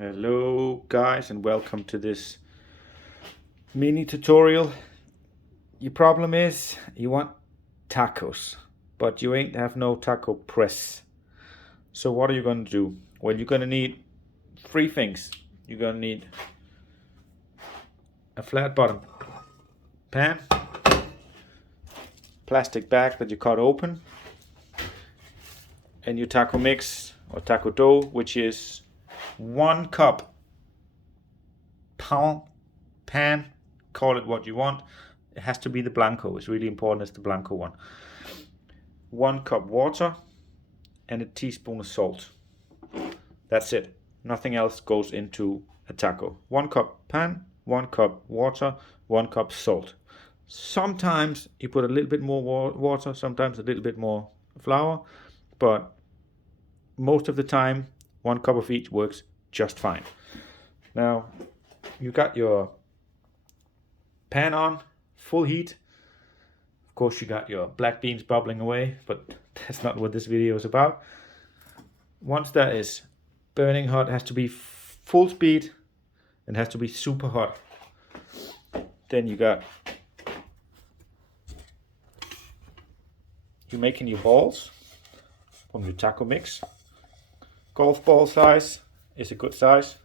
Hello guys and welcome to this mini tutorial. Your problem is you want tacos, but you ain't have no taco press. So what are you going to do? Well, you're going to need three things. You're going to need a flat bottom pan, plastic bag that you cut open, and your taco mix or taco dough, which is 1 cup pan, call it what you want. It has to be the blanco. It's really important. It's the blanco one. 1 cup water and a teaspoon of salt. That's it. Nothing else goes into a taco. 1 cup pan, 1 cup water, 1 cup salt. Sometimes you put a little bit more water, sometimes a little bit more flour, but most of the time 1 cup of each works just fine. Now you got your pan on full heat. Of course you got your black beans bubbling away, but that's not what this video is about. Once that is burning hot, it has to be full speed and has to be super hot. Then you're making your balls from your taco mix. Golf ball size is a good size,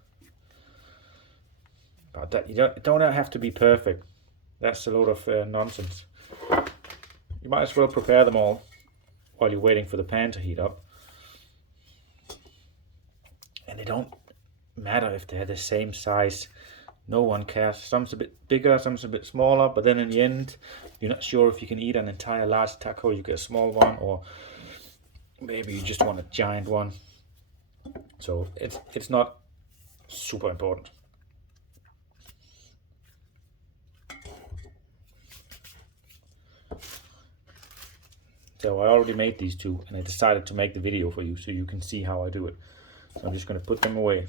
but that you don't have to be perfect. That's a load of nonsense. You might as well prepare them all while you're waiting for the pan to heat up. And they don't matter if they're the same size. No one cares. Some's a bit bigger, some's a bit smaller, but then in the end, you're not sure if you can eat an entire large taco. You get a small one, or maybe you just want a giant one. So it's not super important. So I already made these two and I decided to make the video for you so you can see how I do it. So I'm just going to put them away.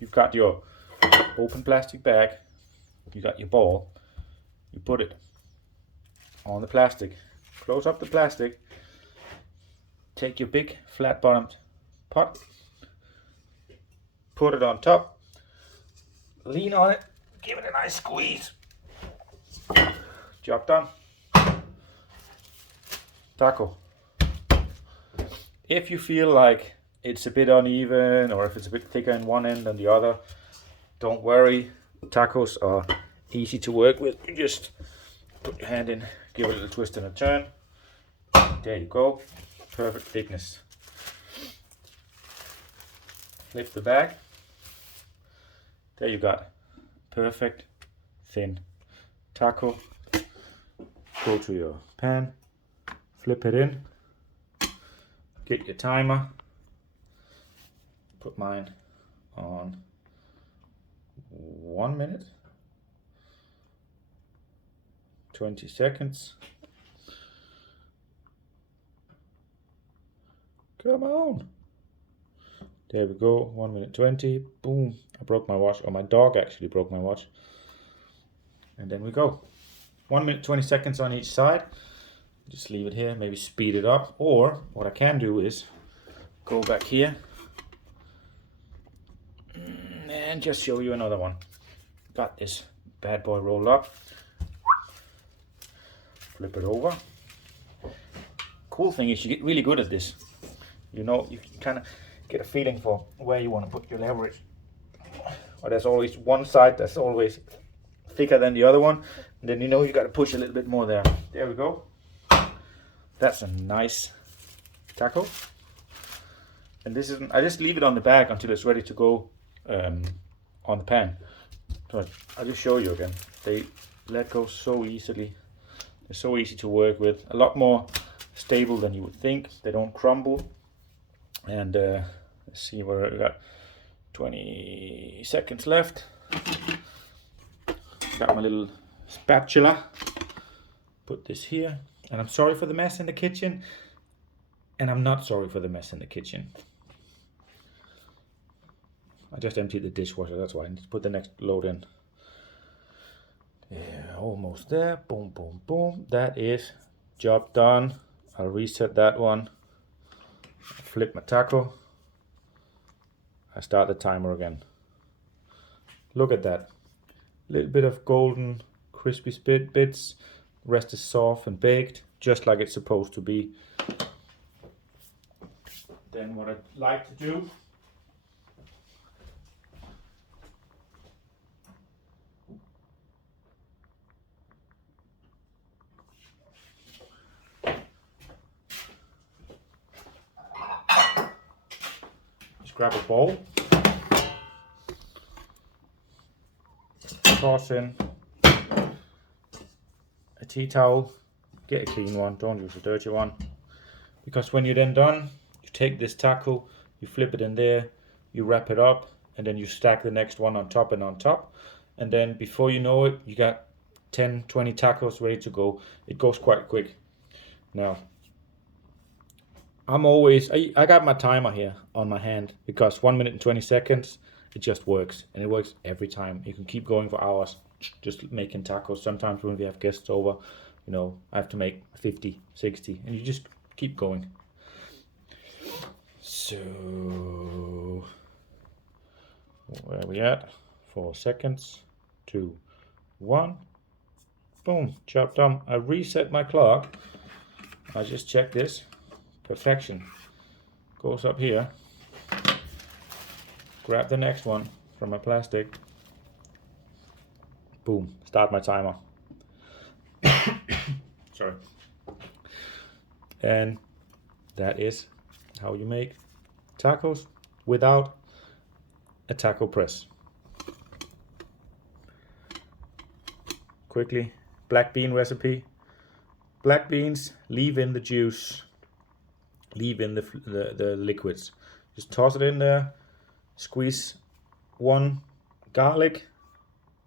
You've got your open plastic bag, you got your ball, you put it on the plastic, close up the plastic, take your big flat bottomed pot, put it on top, lean on it, give it a nice squeeze. Job done. Taco. If you feel like it's a bit uneven or if it's a bit thicker in one end than the other, don't worry. Tacos are easy to work with. You just put your hand in, give it a little twist and a turn. There you go. Perfect thickness. Lift the bag. There you got perfect thin taco. Go to your pan, flip it in, get your timer. Put mine on 1 minute, 20 seconds. Come on. There we go, 1 minute 20. Boom, I broke my watch, or my dog actually broke my watch. And then we go. 1 minute 20 seconds on each side. Just leave it here, maybe speed it up. Or what I can do is go back here and just show you another one. Got this bad boy rolled up. Flip it over. Cool thing is you get really good at this. You know, you kind of get a feeling for where you want to put your leverage. Or there's always one side that's always thicker than the other one. And then you know you got to push a little bit more there. There we go. That's a nice taco. And this isn't, I just leave it on the bag until it's ready to go on the pan. So I'll just show you again. They let go so easily. They're so easy to work with. A lot more stable than you would think. They don't crumble. And let's see where we got 20 seconds left. Got my little spatula. Put this here. And I'm sorry for the mess in the kitchen. And I'm not sorry for the mess in the kitchen. I just emptied the dishwasher, that's why I need to put the next load in. Yeah, almost there. Boom, boom, boom. That is job done. I'll reset that one. Flip my taco. I start the timer again. Look at that. A little bit of golden crispy bits. The rest is soft and baked, just like it's supposed to be. Then what I'd like to do is grab a bowl, toss in a tea towel, get a clean one, don't use a dirty one, because when you're then done, you take this taco, you flip it in there, you wrap it up, and then you stack the next one on top and on top, and then before you know it, you got 10-20 tacos ready to go. It goes quite quick. Now I got my timer here on my hand because 1 minute and 20 seconds, it just works, and it works every time. You can keep going for hours just making tacos. Sometimes when we have guests over, you know, I have to make 50, 60, and you just keep going. So where are we at? 4 seconds, 2, 1, boom, chopped done. I reset my clock. I just check this. Perfection. Goes up here. Grab the next one from my plastic. Boom. Start my timer. Sorry. And that is how you make tacos without a taco press. Quickly, black bean recipe. Black beans, leave in the juice. Leave in the liquids. Just toss it in there. Squeeze 1 garlic,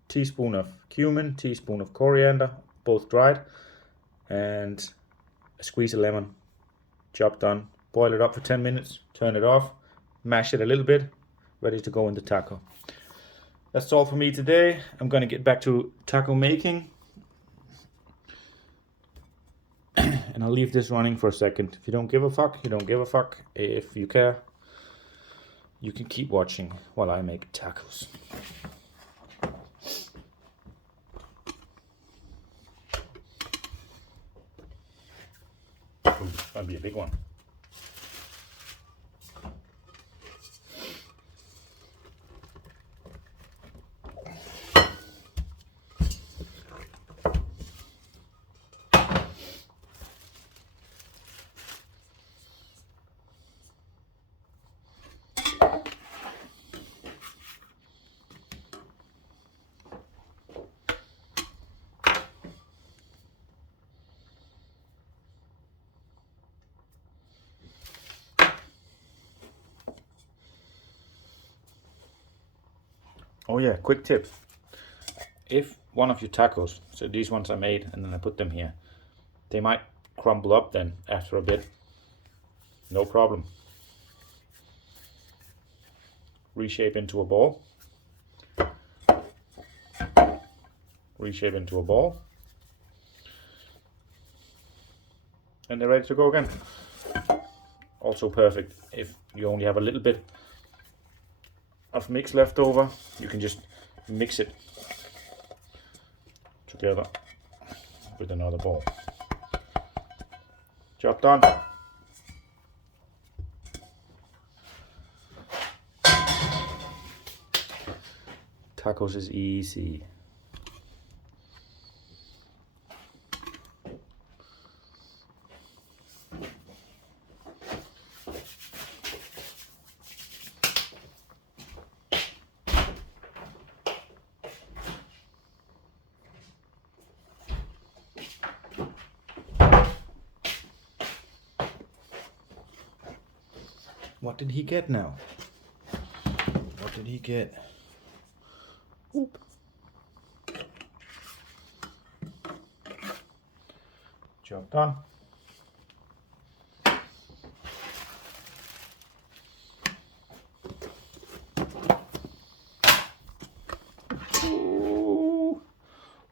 teaspoon of cumin, teaspoon of coriander, both dried, and squeeze a lemon. Job done. Boil it up for 10 minutes. Turn it off. Mash it a little bit. Ready to go in the taco. That's all for me today. I'm gonna get back to taco making. And I'll leave this running for a second. If you don't give a fuck, you don't give a fuck. If you care, you can keep watching while I make tacos. Ooh, that'll be a big one. Oh yeah, quick tip. If one of your tacos, so these ones I made and then I put them here, they might crumble up then after a bit. No problem. Reshape into a ball. Reshape into a ball. And they're ready to go again. Also perfect if you only have a little bit of mix left over, you can just mix it together with another ball. Job done. Tacos is easy. What did he get now? What did he get? Oop. Job done. Ooh.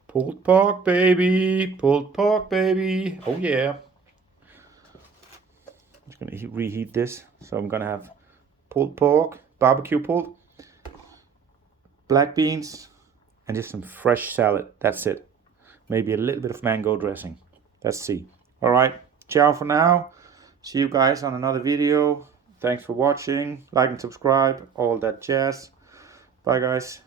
Pulled pork, baby. Pulled pork, baby. Oh yeah. going to reheat this. So I'm going to have pulled pork, barbecue pulled, black beans, and just some fresh salad. That's it. Maybe a little bit of mango dressing. Let's see. All right. Ciao for now. See you guys on another video. Thanks for watching. Like and subscribe. All that jazz. Bye, guys.